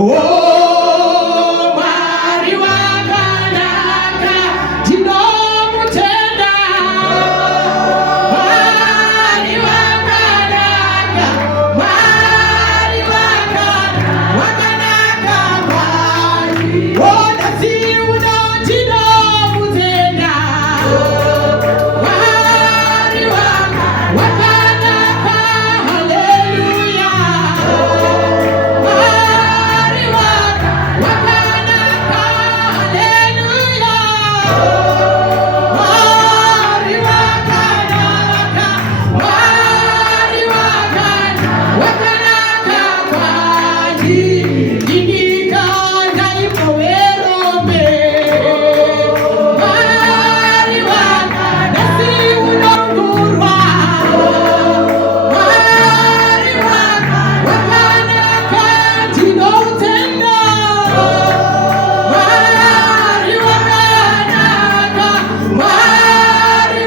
Oh, Mari wakanaka, tinomutenda. Mari wakanaka, Mari wakanaka Mwari. Oh, nasi uno tinomutenda. Mari wakanaka, hallelujah. Mari wakanaka, hallelujah. Mari wakanaka, Mari wakanaka Mwari. Inikanda ipowerome. Mari nasi unongurwa. Mari wakanaka tinoutenda. Mari wakanaka, Mari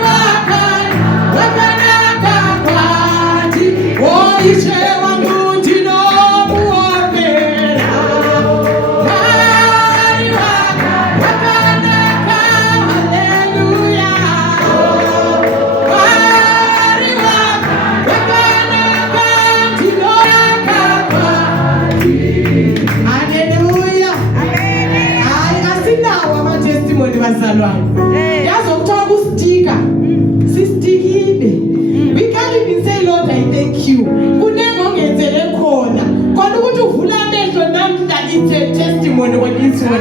wakanaka Mwari. Oh, Ishe wangu ndinomuombera. Mari wakanaka, hallelujah. Mari wakanaka tinoaka Mwari. Hallelujah. Hayi asinawo ama-testimony bazalwane. Yazi okuthiwa kustika, sistikile. We can't even say Lord I thank you. Kunenge ongenzele khona. Khona ukuthi uvula amehlo namhla, it's a testimony on its own.